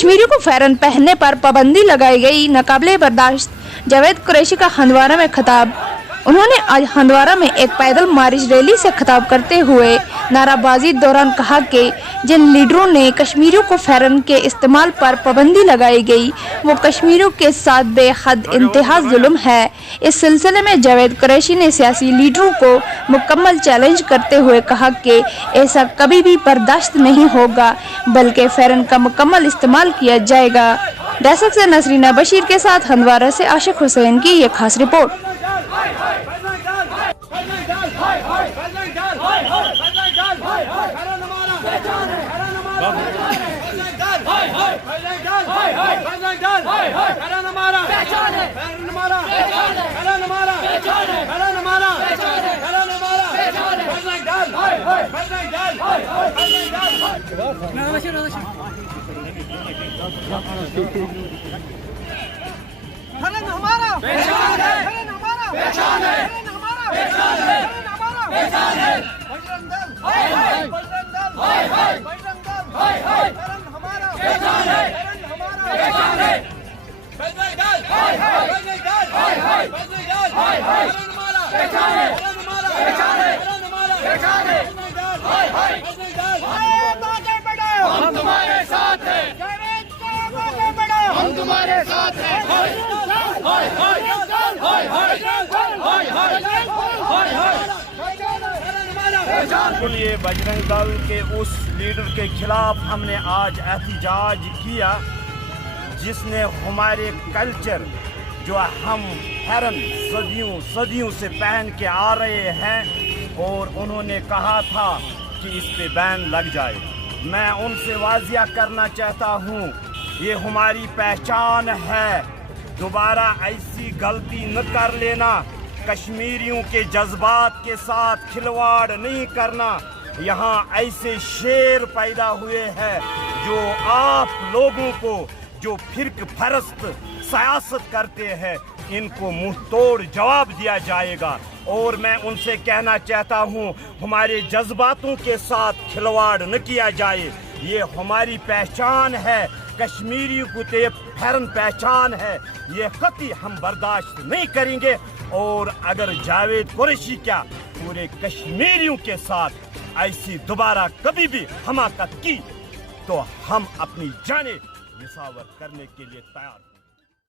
कश्मीरियों को फैरन पहनने पर पाबंदी लगाई गई, नाकाबिले बर्दाश्त। जावेद कुरैशी का हंदवारा में खिताब। उन्होंने आज हंदवारा में एक पैदल मार्च रैली से खिताब करते हुए नाराबाजी दौरान कहा कि जिन लीडरों ने कश्मीरियों को फैरन के इस्तेमाल पर पाबंदी लगाई गई वो कश्मीरियों के साथ बेहद इंतहा जुल्म है। इस सिलसिले में जावेद कुरैशी ने सियासी लीडरों को मुकम्मल चैलेंज करते हुए कहा कि ऐसा कभी भी बर्दाश्त नहीं होगा, बल्कि फैरन का मुकम्मल इस्तेमाल किया जाएगा। दहशत से नसरीना बशीर के साथ हंदवारा से आशिक हुसैन की ये खास रिपोर्ट। हम तुम्हारे साथ हैं, हम तुम्हारे साथ हैं। ये बजरंग दल के उस लीडर के खिलाफ हमने आज एहतजाज किया जिसने हमारे कल्चर जो हम फैरन सदियों से पहन के आ रहे हैं और उन्होंने कहा था कि इस पे बैन लग जाए। मैं उनसे वाजिया करना चाहता हूँ, ये हमारी पहचान है, दोबारा ऐसी गलती न कर लेना। कश्मीरियों के जज्बात के साथ खिलवाड़ नहीं करना। यहाँ ऐसे शेर पैदा हुए हैं जो आप लोगों को जो फिरक फरस्त सियासत करते हैं इनको मुंह तोड़ जवाब दिया जाएगा। और मैं उनसे कहना चाहता हूँ हमारे जज्बातों के साथ खिलवाड़ न किया जाए, ये हमारी पहचान है, कश्मीरियों को तो फैरन पहचान है, ये कतई हम बर्दाश्त नहीं करेंगे। और अगर जावेद कुरैशी क्या पूरे कश्मीरियों के साथ ऐसी दोबारा कभी भी हमाकत की तो हम अपनी जानें निसावर करने के लिए तैयार।